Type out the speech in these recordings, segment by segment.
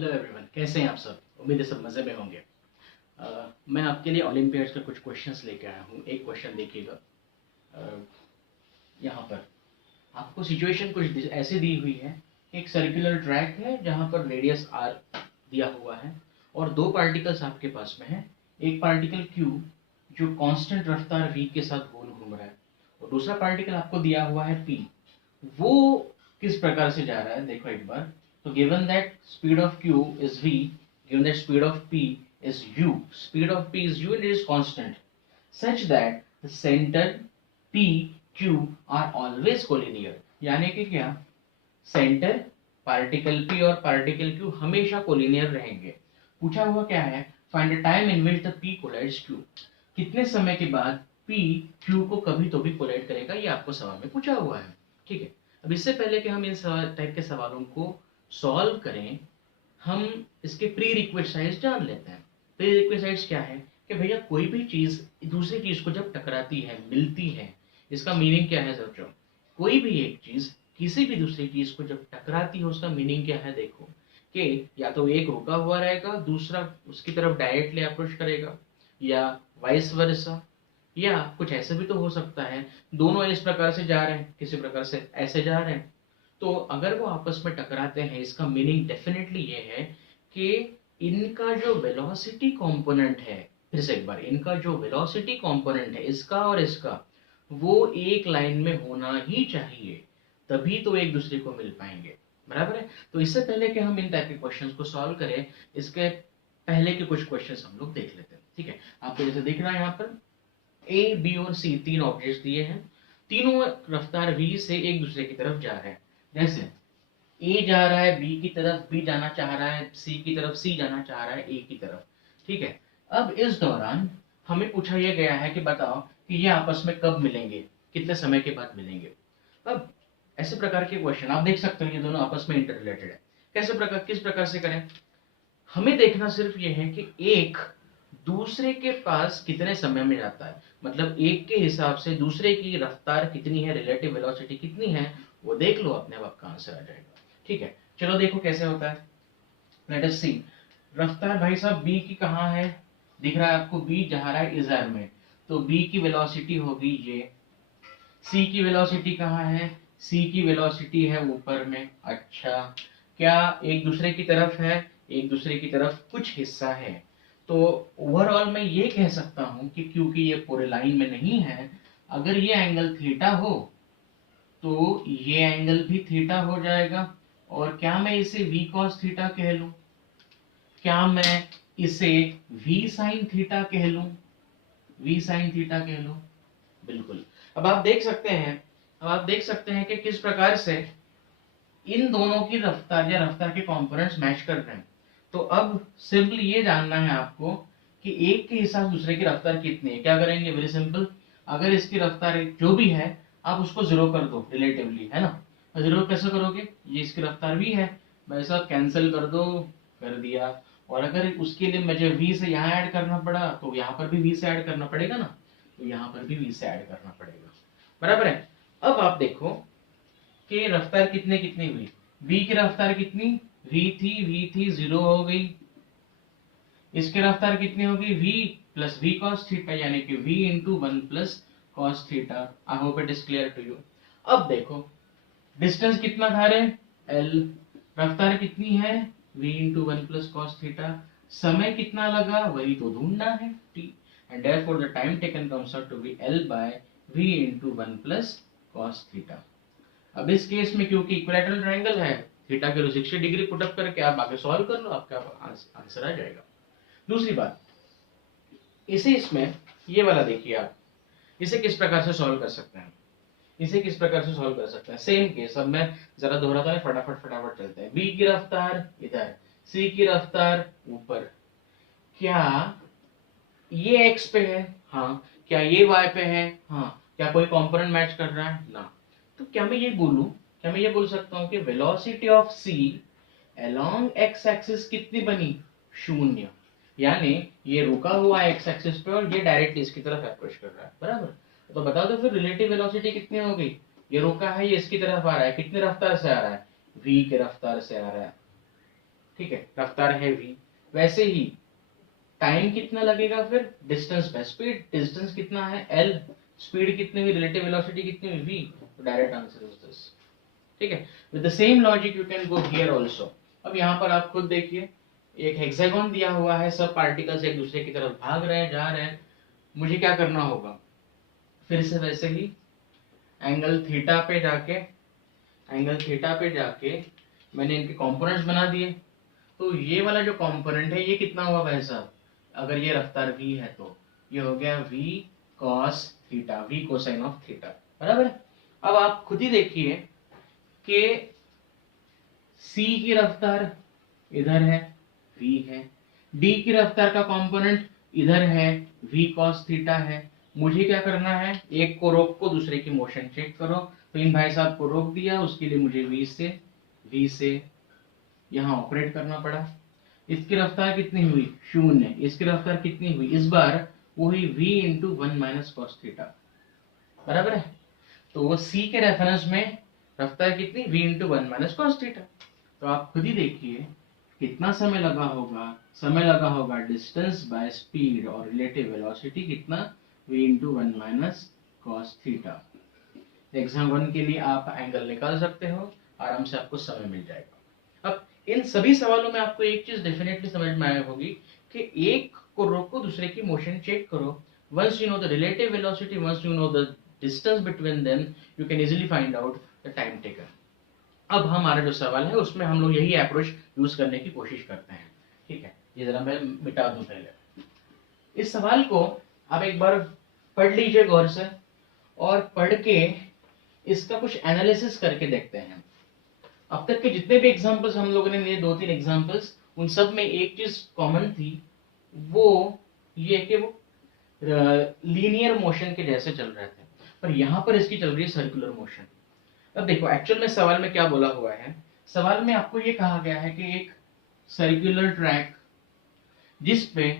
Hello everyone, कैसे हैं आप सब। उम्मीद है सब मज़े में होंगे। मैं आपके लिए ओलंपियाड्स के कुछ क्वेश्चंस लेके आया हूँ। एक क्वेश्चन देखिएगा। अ, यहाँ पर आपको सिचुएशन कुछ ऐसे दी हुई है। एक सर्कुलर ट्रैक है जहाँ पर रेडियस आर दिया हुआ है और दो पार्टिकल्स आपके पास में है। एक पार्टिकल क्यू जो कांस्टेंट रफ्तार v के साथ गोल घूम रहा है और दूसरा पार्टिकल आपको दिया हुआ है p। वो किस प्रकार से जा रहा है देखो एक बार। तो given that speed of q is v, given that speed of p is u, speed of p is u and it is constant such that the center p q are always collinear। यानी कि क्या, centre particle p और particle q हमेशा collinear रहेंगे। पूछा हुआ क्या है, find the time in which the p collides q। कितने समय के बाद p q को कभी तो भी कोलाइड करेगा, ये आपको सवाल में पूछा हुआ है। ठीक है, अब इससे पहले कि हम इन टाइप के सवालों को सॉल्व करें, हम इसके प्री रिक्वेसाइट्स जान लेते हैं। प्री रिक्वेसाइट्स क्या है कि भैया कोई भी चीज दूसरी चीज को जब टकराती है, मिलती है, इसका मीनिंग क्या है सोचो। कोई भी एक चीज किसी भी दूसरी चीज को जब टकराती है उसका मीनिंग क्या है देखो, कि या तो एक रुका हुआ रहेगा, दूसरा उसकी तरफ डायरेक्टली अप्रोच करेगा, या वाइस वर्सा, या कुछ ऐसे भी तो हो सकता है दोनों इस प्रकार से जा रहे हैं, किसी प्रकार से ऐसे जा रहे हैं। तो अगर वो आपस में टकराते हैं, इसका मीनिंग डेफिनेटली ये है कि इनका जो वेलोसिटी कंपोनेंट है, फिर से एक बार, इनका जो वेलोसिटी कंपोनेंट है इसका और इसका, वो एक लाइन में होना ही चाहिए, तभी तो एक दूसरे को मिल पाएंगे। बराबर है। तो इससे पहले कि हम इन टाइप के क्वेश्चंस को सॉल्व करें, इसके पहले के कुछ क्वेश्चंस हम लोग देख लेते हैं। ठीक है, आपको जैसे दिख रहा है यहाँ पर ए, बी और सी तीन ऑब्जेक्ट्स दिए हैं। तीनों रफ्तार v से एक दूसरे की तरफ जा रहे हैं। जैसे ए जा रहा है बी की तरफ, बी जाना चाह रहा है सी की तरफ, सी जाना चाह रहा है ए की तरफ। ठीक है, अब इस दौरान हमें पूछा यह गया है कि बताओ कि ये आपस में कब मिलेंगे, कितने समय के बाद मिलेंगे। अब ऐसे प्रकार के क्वेश्चन आप देख सकते हो, ये दोनों आपस में इंटर रिलेटेड है। किस प्रकार से करें, हमें देखना सिर्फ ये है कि एक दूसरे के पास कितने समय में जाता है, मतलब एक के हिसाब से दूसरे की रफ्तार कितनी है, रिलेटिव वेलोसिटी कितनी है, वो देख लो, अपने आप का आंसर आ जाएगा। ठीक है, चलो देखो कैसे होता है। लेट अस सी। रफ्तार भाई साहब b की कहाँ है, दिख रहा है आपको, b जा रहा है इस आर में, तो b की वेलोसिटी होगी ये। c की वेलोसिटी कहाँ है, c की वेलोसिटी है ऊपर में। अच्छा, क्या एक दूसरे की तरफ है, एक दूसरे की तरफ कुछ हिस्सा है। तो ओवरऑल मैं ये कह सकता हूं कि क्योंकि ये पूरे लाइन में नहीं है, अगर ये एंगल थीटा हो तो ये एंगल भी थीटा हो जाएगा। और क्या मैं इसे v cos थीटा कह लूं, क्या मैं इसे v sin थीटा कह लूं, v sin थीटा कह लूं। बिल्कुल। अब आप देख सकते हैं कि किस प्रकार से इन दोनों की रफ्तार या रफ्तार के कंपोनेंट्स मैच कर रहे हैं। तो अब सिंपल ये जानना है आपको कि एक के हिसाब दूसरे की रफ्तार कितनी है। क्या करेंगे, वेरी सिंपल, अगर इसकी रफ्तार जो भी है आप उसको जीरो कर दो रिलेटिवली, है ना। जीरो कैसे करोगे, ये इसकी रफ्तार भी है, भाई साहब कैंसिल कर दो, कर दिया। और अगर उसके लिए मुझे v से यहाँ ऐड करना पड़ा तो यहाँ पर भी v से ऐड करना पड़ेगा ना, तो यहाँ पर भी v से ऐड करना पड़ेगा। बराबर है। अब आप देखो कि रफ्तार कितने कितनी हुई, v की रफ्तार कितनी, v थी जीरो हो गई। इसकी रफ्तार कितनी होगी, v plus v cos theta, यानी कि v into one plus cos theta. I hope it is clear to you. अब देखो डिस्टेंस कितना था रे, l, रफ्तार कितनी है, v into one plus cos theta, समय कितना लगा वही तो ढूंढना है, t, and therefore the time taken comes out to be l by v into 1 plus cos theta. अब इस केस में क्योंकि इक्विलैटरल ट्रायंगल है, थीटा के 60 डिग्री पुट अप करके आप आगे सॉल्व कर लो, आपका आंसर आ जाएगा। दूसरी बात, इसे इसमें ये वाला देखिए आप, इसे किस प्रकार से सॉल्व कर सकते हैं, इसे किस प्रकार से सॉल्व कर सकते हैं। सेम केस, अब मैं जरा दोहराता हूं, फटाफट चलते हैं। बी की रफ्तार इधर, सी की रफ्तार ऊपर, क्या ये एक्स पे है, हाँ, क्या ये वाई पे है, हाँ, क्या कोई कंपोनेंट मैच कर रहा है ना। तो क्या मैं ये बोलूं, क्या मैं ये बोल सकता हूं कि velocity of C along x axis कितनी बनी, शून्य। यानी ये रुका हुआ है एक्स एक्सिस पे और ये डायरेक्टली इसकी तरफ अप्रोच कर रहा है। बराबर, तो बता दो फिर रिलेटिव वेलोसिटी कितनी हो गई, ये रुका है, ये इसकी तरफ आ रहा है, कितनी रफ्तार से आ रहा है, v के रफ्तार से आ रहा है। ठीक है, रफ्तार है v, वैसे ही टाइम कितना लगेगा फिर डिस्टेंस बाय स्पीड, डिस्टेंस कितना है l, स्पीड कितनी हुई, रिलेटिव वेलोसिटी कितनी हुई v, तो डायरेक्ट आंसर इज दिस। ठीक है, with the same logic you can go here also. अब यहाँ पर आप खुद देखिए, एक हेक्सागोन दिया हुआ है, सब पार्टिकल्स एक दूसरे की तरफ भाग रहे हैं, जा रहे हैं, मुझे क्या करना होगा, फिर से वैसे ही एंगल थीटा पे जाके मैंने इनके कंपोनेंट्स बना दिए। तो ये वाला जो कंपोनेंट है ये कितना हुआ भाई साहब, अगर ये रफ्तार v है तो ये हो गया v cos theta, v cosine of theta, बराबर है। अब आप खुद ही देखिए कि c की रफ्तार इधर है, v है, d की रफ्तार का कंपोनेंट इधर है, v cos थीटा है। मुझे क्या करना है, एक को रोको दूसरे की मोशन चेक करो। तो इन भाई साहब को रोक दिया, उसके लिए मुझे v से यहाँ ऑपरेट करना पड़ा। इसकी रफ्तार कितनी हुई, 0। इसकी रफ्तार कितनी हुई, इस बार वो हुई v into 1 minus cos theta, बराबर है। तो वो c के रेफरेंस में रफ्तार कितनी, v into 1 minus cos theta. तो आप खुद ही देखिए कितना समय लगा होगा डिस्टेंस बाय स्पीड और रिलेटिव वेलोसिटी कितना, v into 1 minus cos theta. Exam 1 के लिए आप एंगल निकाल सकते हो, आराम से आपको समय मिल जाएगा। अब इन सभी सवालों में आपको एक चीज डेफिनेटली समझ में आया होगी कि एक को रोको दूसरे की मोशन चेक करो। Once you know the relative velocity, once you know the distance between them, you can easily find out the time taken. अब हमारा जो सवाल है उसमें हम लोग यही अप्रोच यूज करने की कोशिश करते हैं। ठीक है, ये जरा मैं मिटा दूं पहले। इस सवाल को आप एक बार पढ़ लीजिए गौर से, और पढ़ के इसका कुछ एनालिसिस करके देखते हैं। अब तक के जितने भी एग्जांपल्स हम लोगों ने लिए, 2-3 एग्जांपल्स, उन सब में एक चीज कॉमन थी, वो ये कि वो लीनियर मोशन के जैसे चल रहे थे, पर यहाँ पर इसकी चल रही है सर्कुलर मोशन। अब देखो एक्चुअल में सवाल में क्या बोला हुआ है, सवाल में आपको ये कहा गया है कि एक सर्कुलर ट्रैक जिस पे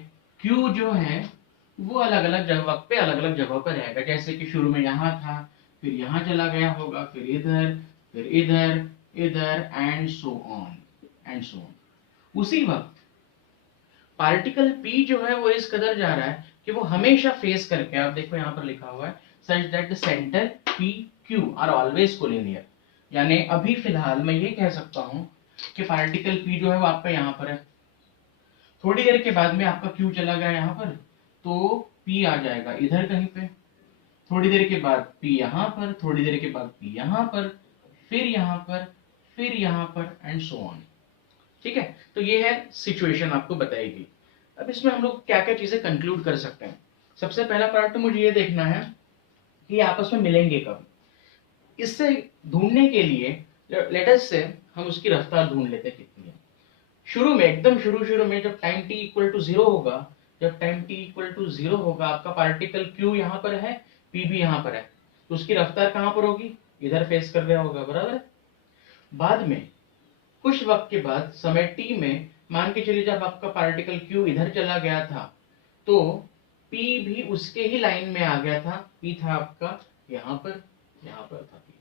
क्यू जो है वो अलग अलग जगह पे अलग अलग जगहों पर रहेगा। जैसे कि शुरू में यहाँ था, फिर यहाँ चला गया होगा, फिर इधर इधर एंड सो ऑन। उसी वक्त पार्टिकल P जो है वो इस कदर जा रहा है कि वो हमेशा फेस करके, आप देखो यहाँ पर लिखा हुआ है such that the centre P Q are always collinear. यानी अभी फिलहाल मैं ये कह सकता हूँ कि पार्टिकल P जो है वो आपका यहाँ पर है, थोड़ी देर के बाद में आपका Q चला गया यहाँ पर, तो P आ जाएगा इधर कहीं पे, थोड़ी देर के बाद P यहाँ पर, थोड़ी देर के बाद P यहाँ पर, फिर यहाँ पर एंड सो ऑन। ठीक है, तो ये है सिचुएशन आपको बताएगी। अब इसमें हम लोग क्या क्या चीजें कंक्लूड कर सकते हैं। सबसे पहला पार्ट तो मुझे ये देखना है कि आपस में मिलेंगे कब। इससे ढूंढने के लिए लेट अस से हम उसकी रफ्तार ढूंढ लेते हैं कितनी है। शुरू में, एकदम शुरू में जब टाइम t इक्वल टू 0 होगा, आपका पार्टिकल Q यहाँ पर है, P भी यहाँ पर है, तो उसकी रफ्तार कहाँ पर होगी, इधर फेस कर रहा होगा, बराबर है। बाद में कुछ वक्त के बाद समय t में मान के चलिए जब आपका पार्टिकल Q इधर चला गया था, तो P भी उसके ही लाइन में आ गया था। P था आपका यहाँ पर था P।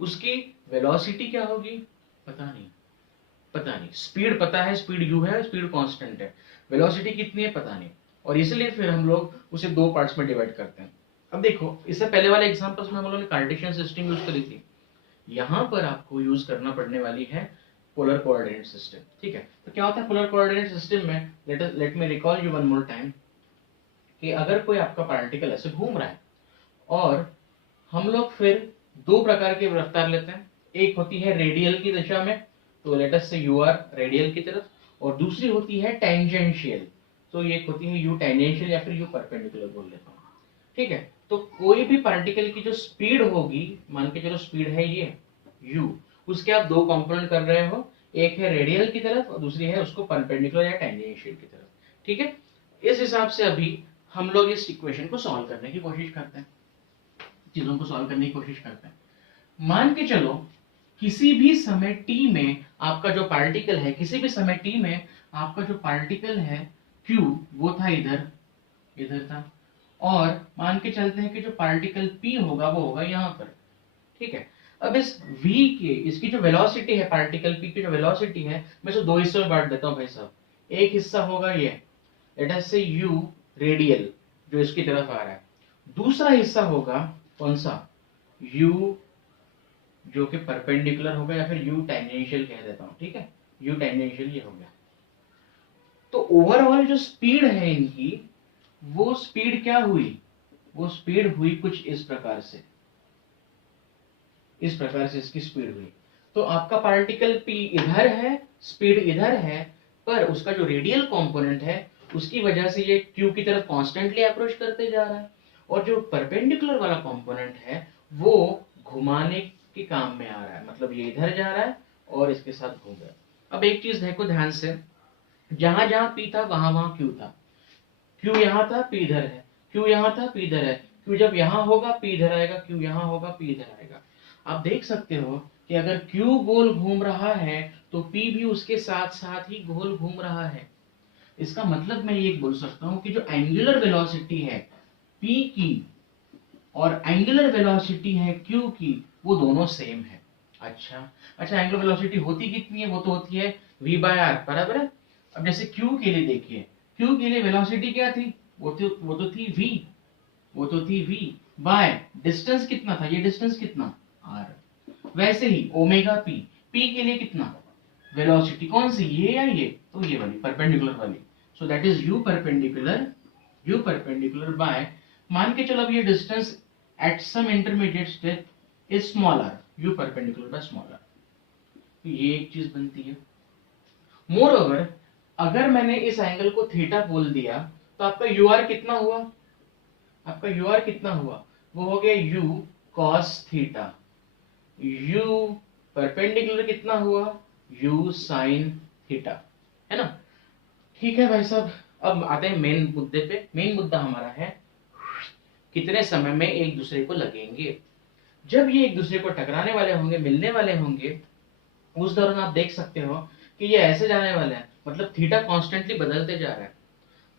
उसकी वेलोसिटी क्या होगी पता नहीं, स्पीड पता है, स्पीड u है, स्पीड कांस्टेंट है, वेलोसिटी कितनी है पता नहीं, और इसलिए फिर हम लोग उसे दो पार्ट्स में डिवाइड करते हैं। अब देखो इससे पहले वाले एग्जांपल्स में हम लोगों ने कार्टेशियन सिस्टम यूज करी थी, यहाँ पर आपको यूज करना पड़ने वाली है पोलर कोऑर्डिनेट सिस्टम। ठीक है, तो क्या होता है पोलर कोऑर्डिनेट सिस्टम में, let me recall you one more time, कि अगर कोई आपका पार्टिकल ऐसे घूम रहा है और हम लोग फिर दो प्रकार की रफ्तार लेते हैं, एक होती है रेडियल की दिशा में, तो लेट अस से यू आर रेडियल की तरफ, और दूसरी होती है टेंजेंशियल, तो ये होती है यू टेंजेंशियल या फिर यू परपेंडिकुलर बोल लेता हूँ। ठीक है, तो कोई भी पार्टिकल की जो स्पीड होगी, मान के चलो स्पीड है ये u, उसके आप दो कंपोनेंट कर रहे हो, एक है रेडियल की तरफ और दूसरी है उसको परपेंडिकुलर या टेंजेंशियल की तरफ। ठीक है, इस हिसाब से अभी हम लोग इस इक्वेशन को सॉल्व करने की कोशिश करते हैं, चीजों को सॉल्व करने की कोशिश करते हैं। मान के चलो किसी भी समय t में आपका जो पार्टिकल है, किसी भी समय t में आपका जो पार्टिकल है q, वो था इधर था, और मान के चलते हैं कि जो पार्टिकल p होगा वो होगा यहाँ पर। ठीक है, अब इस v के, इसकी जो वेलोसिटी है, पार्टिकल p की जो वेलोसिटी है, मैं इसे दो हिस्सों में बांट देता हूँ भाई साहब। एक हिस्सा होगा ये, लेट अस से u रेडियल, जो इसकी तरफ आ रहा है। दूसरा हिस्सा होगा कौन सा, u जो कि परपेंडिकुलर होगा, या फिर u टेंजेंशियल कह देता हूँ, ठीक है, u टेंजेंशियल ये हो गया। तो ओवरऑल जो स्पीड है इनकी, वो स्पीड क्या हुई, वो स्पीड हुई कुछ इस प्रकार से, इस प्रकार से इसकी स्पीड हुई। तो आपका पार्टिकल p इधर है, स्पीड इधर है, पर उसका जो रेडियल कंपोनेंट है उसकी वजह से ये q की तरफ कॉन्स्टेंटली अप्रोच करते जा रहा है, और जो परपेंडिकुलर वाला कंपोनेंट है वो घुमाने के काम में आ रहा है, मतलब ये इधर जा रहा है और इसके साथ घूम रहा है। अब एक चीज देखो ध्यान से, जहां जहां p था वहां वहां q था, q यहाँ था, p इधर है, q यहाँ था, p इधर है, q जब यहाँ होगा p इधर आएगा, q यहाँ होगा p इधर आएगा। आप देख सकते हो कि अगर q गोल घूम रहा है तो p भी उसके साथ साथ ही गोल घूम रहा है। इसका मतलब मैं ये बोल सकता हूँ कि जो एंगुलर वेलोसिटी है p की और एंगुलर वेलोसिटी है q की, वो दोनों सेम है। अच्छा एंगुलर वेलोसिटी होती कितनी है, वो तो होती है v बाय आर, बराबर है। अब जैसे q के लिए देखिए, q के लिए वेलोसिटी क्या थी, वो तो थी v, वो तो थी v बाय डिस्टेंस कितना था, ये डिस्टेंस कितना r। वैसे ही ओमेगा p, p के लिए कितना, वेलोसिटी कौन सी, ये या ये, तो ये वाली परपेंडिकुलर वाली, so that is u perpendicular by, मान के चलो अब ये distance at some intermediate step is smaller, u perpendicular by smaller, तो ये एक चीज बनती है। मोर ओवर, अगर मैंने इस एंगल को थीटा बोल दिया तो आपका ur कितना हुआ, आपका ur कितना हुआ, वो हो गया u cos theta. u perpendicular कितना हुआ, u sin थीटा, है ना। ठीक है भाई साहब, अब आते हैं मेन मुद्दे पे। मेन मुद्दा हमारा है कितने समय में एक दूसरे को लगेंगे। जब ये एक दूसरे को टकराने वाले होंगे, मिलने वाले होंगे, उस दौरान आप देख सकते हो कि ये ऐसे जाने वाले हैं, मतलब थीटा कॉन्स्टेंटली बदलते जा रहा है।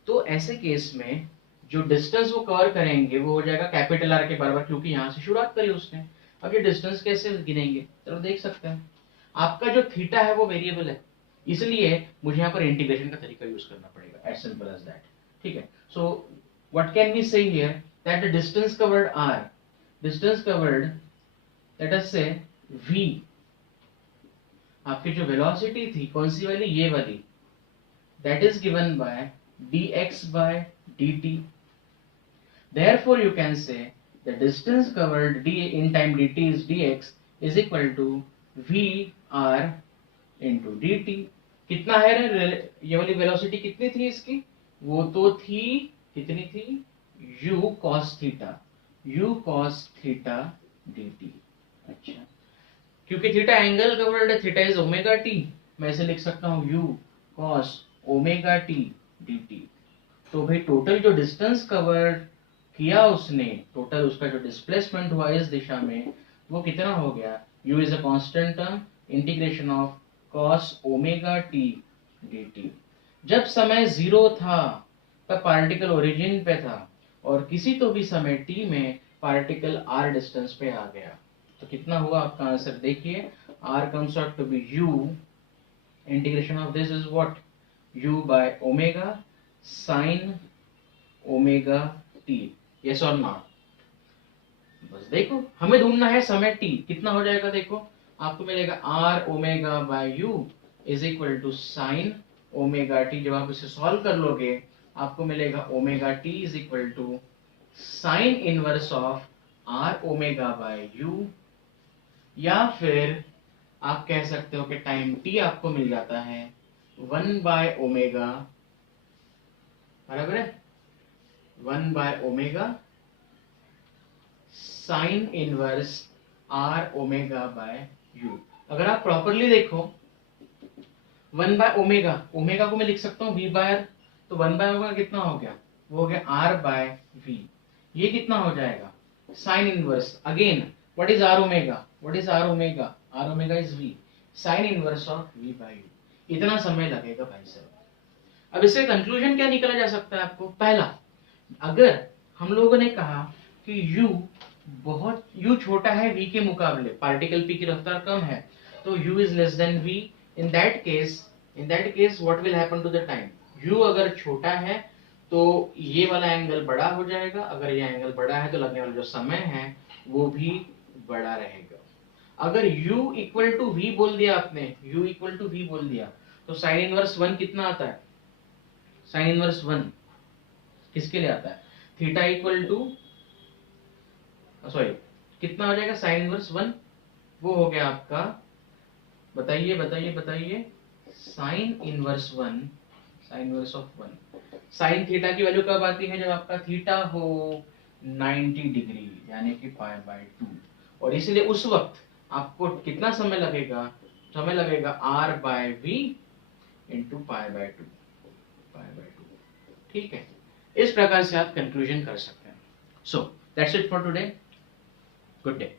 तो ऐसे केस में जो डिस्टेंस वो कवर करेंगे वो हो जाएगा कैपिटल आर के बराबर, क्योंकि यहाँ से शुरुआत करी उसने। अब ये डिस्टेंस कैसे गिनेंगे, चलो देख सकते हैं। आपका जो थीटा है वो वेरिएबल है, इसलिए मुझे यहाँ पर इंटीग्रेशन का तरीका यूज करना पड़ेगा, एज सिंपल एज दैट, ठीक है। So what can we say here, that the distance covered r, distance covered let us say v, आपकी जो वेलोसिटी थी कौन सी वाली, ये वाली, that is given by dx by dt. Therefore you can say the distance covered d in time dt is dx is equal to vr into dt. कितना है रे, ये वाली वेलोसिटी कितनी थी इसकी, वो तो थी, कितनी थी, u cos theta, u cos theta dt। अच्छा, क्योंकि थीटा एंगल कवर्ड है, थीटा इज ओमेगा टी, मैं इसे लिख सकता हूँ u cos omega T dt। तो भाई टोटल जो डिस्टेंस कवर किया उसने, टोटल उसका जो डिस्प्लेसमेंट हुआ इस दिशा में, वो कितना हो गया, u is a constant term, integration of cos omega T dt। जब समय 0 था तब पार्टिकल ओरिजिन पे था, और किसी तो भी समय t में पार्टिकल r डिस्टेंस पे आ गया। तो कितना हुआ आपका आंसर, देखिए r comes out to be u, integration of this is what, u by omega sin omega t, yes or not। बस देखो, हमें ढूंढना है समय t कितना हो जाएगा, देखो आपको मिलेगा r omega by u is equal to sine omega t। जब आप इसे सॉल्व कर लोगे आपको मिलेगा omega t is equal to sine inverse of r omega by u, या फिर आप कह सकते हो कि टाइम t आपको मिल जाता है 1 बाय ओमेगा, बराबर है 1 by omega sine inverse r omega by u। अगर आप प्रॉपरली देखो 1 बाय ओमेगा, ओमेगा को मैं लिख सकता हूँ v बाय r, तो 1 बाय ओमेगा कितना हो गया, वो हो गया r बाय v। ये कितना हो जाएगा, sine inverse, again what is r omega, what is r omega, r omega is v, sine inverse of v by u। इतना समय लगेगा भाई साहब। अब इससे कंक्लूजन क्या निकला जा सकता है आपको, पहला, अगर हम लोगों ने कहा कि u बहुत u छोटा है v के मुकाबले, पार्टिकल p की रफ्तार कम है, तो u is less than v। In that case what will happen to the time, u अगर छोटा है तो ये वाला एंगल बड़ा हो जाएगा, अगर ये एंगल बड़ा है तो लगने वाला जो समय है वो भी बड़ा रहेगा। अगर u इक्वल टू v बोल दिया आपने, u इक्वल टू v बोल दिया, तो साइन इनवर्स 1 कितना आता है, साइन इनवर्स 1 किसके लिए आता है, थीटा इक्वल टू, सॉरी कितना हो जाएगा साइन इनवर्स 1, वो हो गया आपका, बताइए बताइए बताइए, sine inverse 1, sign inverse of 1, sine theta की वैल्यू कब आती है, जब आपका थीटा हो 90 डिग्री यानी कि पाई बाय 2, और इसलिए उस वक्त आपको कितना समय लगेगा, समय लगेगा r by v into pi by 2, pi by 2, ठीक है। इस प्रकार से आप कंक्लूजन कर सकते हैं। So that's it for today, good day.